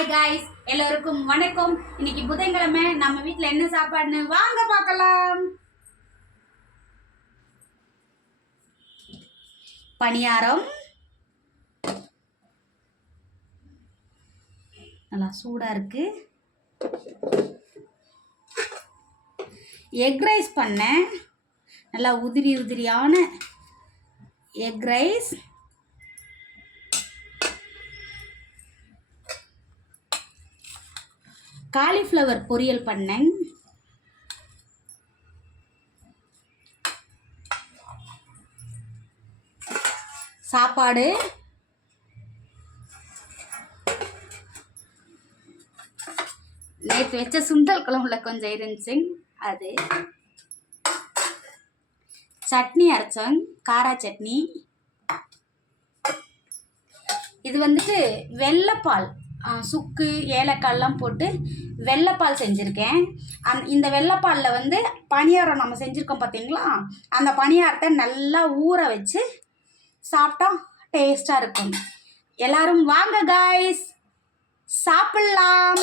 Hi guys, எல்லோருக்கும் வணக்கம். இன்னைக்கு புதன்கிழமை. நம்ம வீட்டில் என்ன சாப்பாடுன்னு வாங்க பார்க்கலாம். பணியாரம் நல்லா சூடாக இருக்கு. எக் ரைஸ் பண்ணேன். நல்லா உதிரியான எக் ரைஸ். காலிஃப்ளவர் பொரியல் பண்ணேன். சாப்பாடு நேற்று வச்ச சுண்டல் குழம்புல கொஞ்சம் இருந்துச்சு. அது சட்னி அரைச்சோம், காரா சட்னி. இது வந்துட்டு வெள்ளைப்பால், சுக்கு ஏலக்காயெல்லாம் போட்டு வெள்ளைப்பால் செஞ்சுருக்கேன். இந்த வெள்ளைப்பாலில் வந்து பணியாரம் நம்ம செஞ்சுருக்கோம் பார்த்தீங்களா, அந்த பணியாரத்தை நல்லா ஊற வச்சு சாப்பிட்டா டேஸ்ட்டாக இருக்கும். எல்லாரும் வாங்க காய்ஸ், சாப்பிட்லாம்.